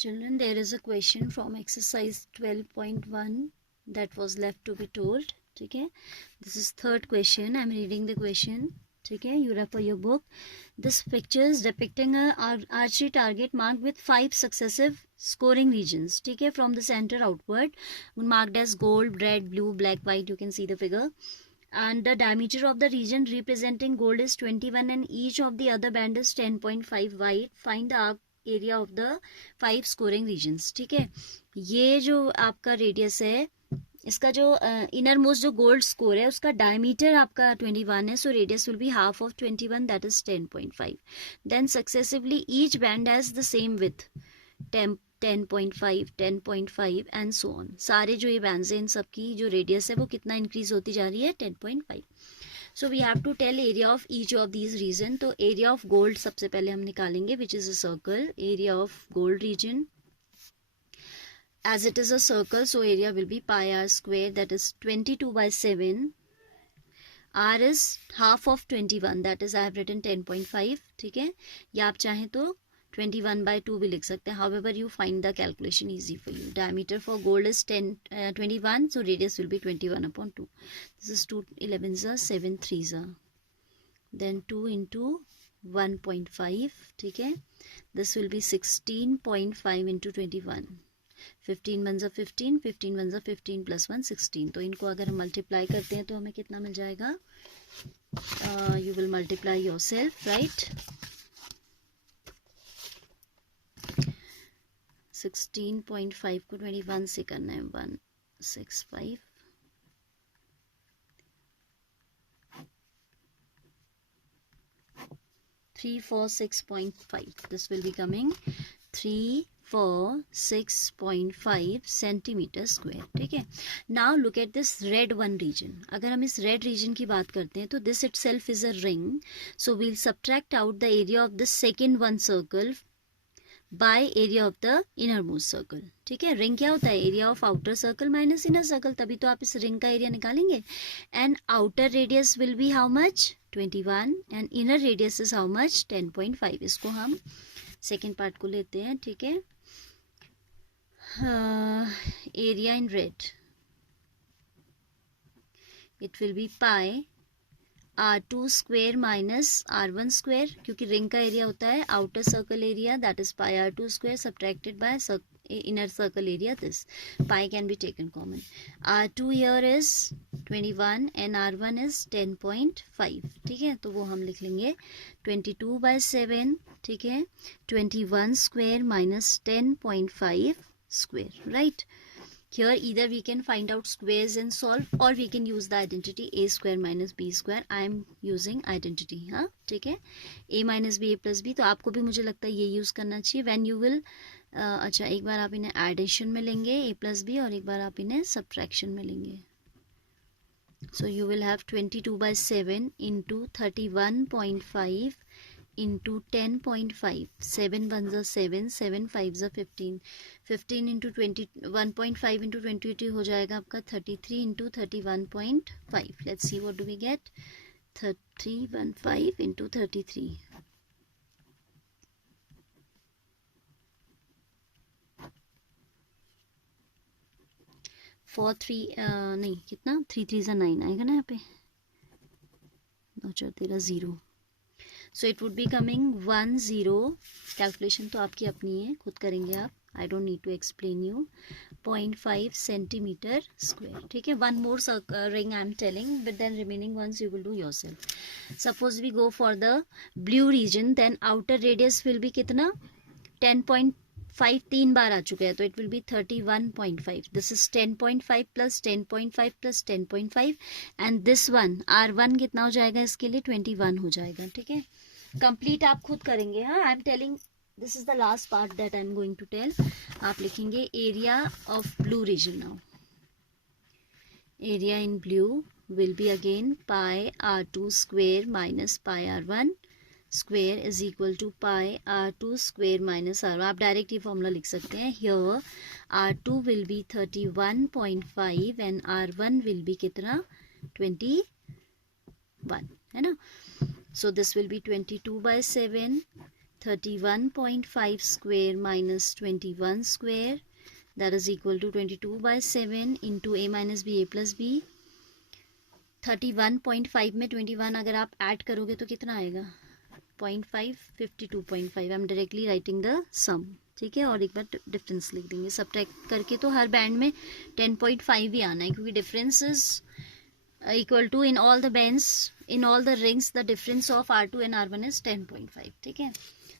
Children, there is a question from exercise 12.1 that was left to be told. ठीक है, this is third question. I am reading the question. ठीक है, you refer your book. This picture is depicting a archery target marked with 5 successive scoring regions. ठीक है, from the center outward, marked as gold, red, blue, black, white. You can see the figure. And the diameter of the region representing gold is 21 and each of the other band is 10.5 wide. Find the arc area of the 5 scoring regions. ठीक है, ये जो आपका radius है, इसका जो inner most जो gold score है उसका डायमीटर आपका 21 है. So radius will be half of 21, that is 10.5. Then successively each band has the same with 10.5, 10.5 and so on. सारे जो ये बैंड्स हैं इन सब की जो रेडियस है वो कितना इंक्रीज होती जा रही है, 10.5. So we have to tell area of each of these region. तो area of gold सबसे पहले हम निकालेंगे, which is a circle. Area of gold region, as it is a circle, so area will be pi r square, that is 22 by 7. R is half of 21, that is I have written 10.5. ठीक है, या आप चाहें तो 21 by 2 भी लिख सकते हैं. However you find the calculation easy for you. Diameter for gold is 21, so radius will be 21 upon 2. This is 2 11s are 7 3s are. Then 2 into 1.5. ठीक है, this will be 16.5 into 21. 15 ones are 15, 15 ones are 15 plus 1 16. तो इनको अगर हम multiply करते हैं तो हमें कितना मिल जाएगा? You will multiply yourself, right? 16.5 को 21 से करना है, 165. Three, 4, 6.5. This will be coming 346.5 centimeter square. ठीक है, now look at this red one region. अगर हम इस red region की बात करते हैं तो this itself is a ring, so we'll subtract out the area of the second one circle by area of the innermost circle. ठीक है, रिंग क्या होता है? Area of outer circle minus inner circle, तभी तो आप इस रिंग का एरिया निकालेंगे. And outer radius will B how much? 21 and inner radius is how much? 10.5. इसको हम सेकेंड पार्ट को लेते हैं. ठीक है, area in red, it will be pi R2 square minus R1 square, क्योंकि रिंग का एरिया होता है outer circle area, that is pi R2 square subtracted by inner circle area. This pi can be taken common. R2 here is 21 and R1 is 10.5. ठीक है, तो वो हम लिख लेंगे 22 by 7. ठीक है, 21 square minus 10.5 square, right? Here either we can find out squares and solve, or we can use the identity a square minus b square. I am using identity. हाँ, ठीक है, a minus b a plus b. तो आपको भी मुझे लगता है ये यूज़ करना चाहिए when you will. अच्छा, एक बार आप इन्हें एडिशन में लेंगे a plus b और एक बार आप इन्हें सब्ट्रैक्शन में लेंगे. So you will have 22 by 7 into 31.5 into 10.5. 7 ones are 7, 7 fives are 15. 15 into 1.5 into 22 हो जाएगा आपका 33 into 31.5. Let's see what do we get. 315 into 33. नहीं, कितना? 3 3 9 आएगा ना यहाँ पे. 9 4 13 0. So it would be coming 1 0. Calculation तो आपकी अपनी है, खुद करेंगे आप. I don't need to explain you. 0.5 centimetre square. ठीक है, one more ring I am telling, but then remaining ones you will do yourself. Suppose we go for the blue region, then outer radius will be कितना? 10.5 3 बार आ चुका है, तो it will be 31.5. This is 10.5 plus 10.5 plus 10.5 and this one R1 कितना हो जाएगा इसके लिए? 21 हो जाएगा. ठीक है, कंप्लीट आप खुद करेंगे. हाँ, I am telling, this is the last part that I am going to tell. आप लिखेंगे area of blue region. Now area in blue will be again pi R2 square minus pi R1 square is equal to pi R2 square minus R1. आप direct ये formula लिख सकते हैं. Here R2 will be 31.5 and R1 will be कितना? 21, है ना. So this will be 22 by 7 31.5 square minus 21 square, that is equal to 22 by 7 into a minus b, a plus b. 31.5 में 21 अगर आप ऐड करोगे तो कितना आएगा? 0.5, 52.5. I am directly writing the sum, ठीक है, और एक बार डिफरेंस लिख देंगे. सब्ट्रैक्ट करके तो हर बैंड में 10.5 ही आना है, क्योंकि difference is equal to in all the bands, in all the rings the difference of R2 and R1 is 10.5. ठीक है,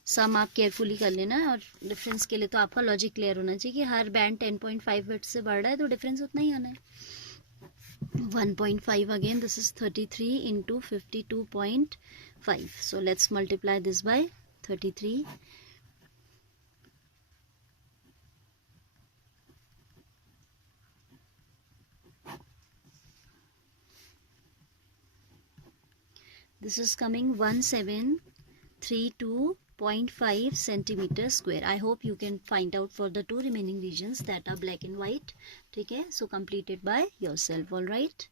सम आप केयरफुली कर लेना. और डिफरेंस के लिए तो आपका लॉजिक क्लियर होना चाहिए कि हर बैंड 10.5 बिट से बढ़ रहा है तो डिफरेंस उतना ही आना है. 1.5 again, this is 33 into 52.5. So let's multiply this by 33. This is coming 1732.5 centimeter square. I hope you can find out for the two remaining regions that are black and white. ठीक है, so complete it by yourself. All right.